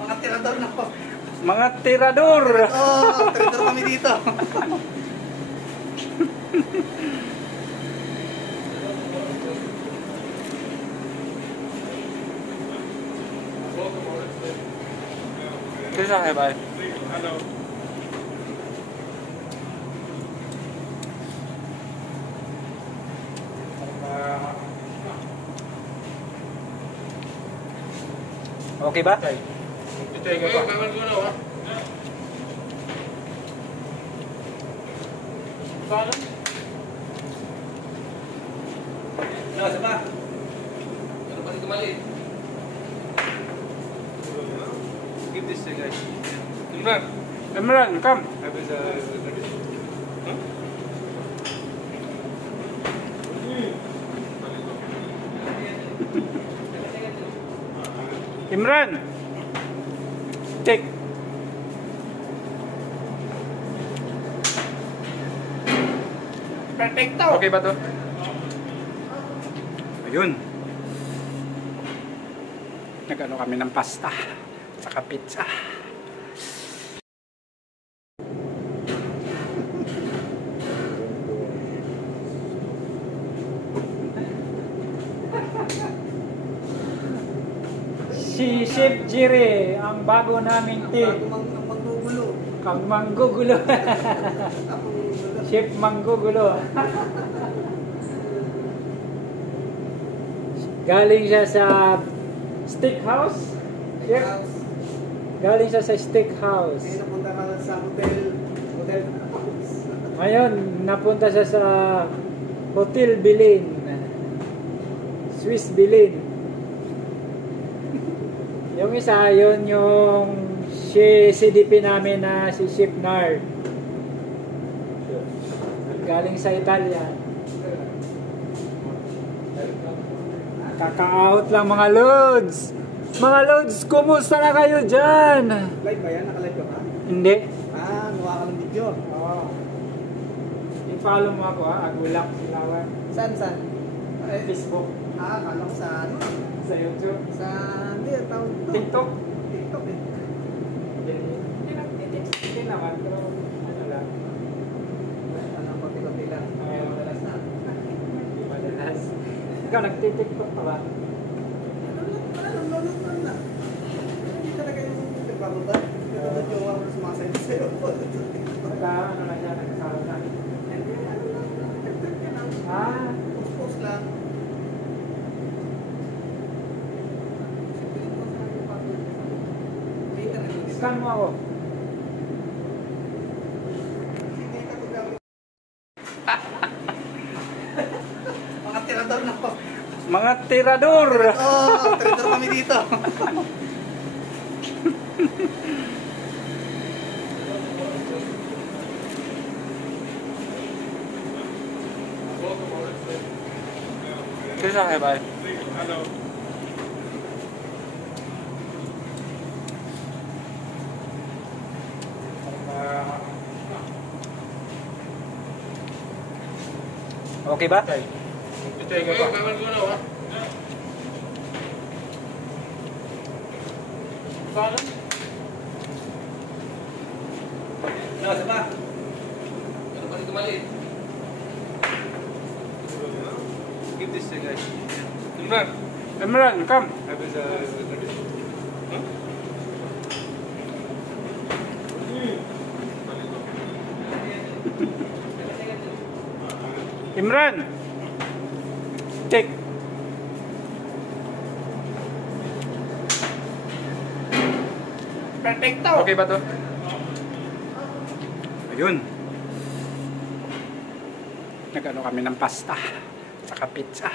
Mga tirador na po. Mga tirador! Oo, tirador kami dito. Kisa kayo ba? Hello. Okay ba? Ito ko pa. Paano? Nasa ba? Ano pa dito mali? Give this to guys. Imran. Imran, come. Imran, take. Perfecto. Okay ba to? Ayun. Nag-ano kami ng pasta saka pizza. Si Chef Jire, ang bago naming team. Manggugulo. Kang manggugulo. Chef manggugulo. Galing siya sa steakhouse. Chef? Galing siya sa steakhouse. Ngayon napunta ka sa hotel. Ngayon, napunta siya sa Hotel Bilin. Swiss Bilin. Yung isa, yun yung CDP namin na si Chef Nard. Galing sa Italia. Kaka-out lang mga loads. Mga loads, kumusta na kayo dyan? Live ba yan? Naka-live ka ba? Hindi. Gawa ka ng video. Oo. I-follow mo ako ha. Agulak Silawan. Saan? Facebook. Kala ko sa ano? Sa YouTube. Sa, hindi, tawag ito. TikTok. TikTok eh. Hindi naman. Pero ano lang. Ano, konti-konti lang. Madalas na. Hindi madalas. Ikaw, nagtitiktok pa ba? Ano na. Hindi talaga yung nagbabuta. Hindi talaga yung jowa mo na sumasayad sa'yo. Ano na siya, nagkasala na. Hindi, ano lang. Nagtag ka lang. Post lang. Scan mo ako. Mga tirador na po. Mga tirador! Oo, tirador kami dito. Kisa kayo ba? Hello. Okay ba? Ito ko pa. Paano? Nasa ba? Ano pa dito mali? Give this to guys. Imran. Imran, come. Imran, take. Perfecto. Okay ba to? Ayun. Nag-ano kami ng pasta saka pizza.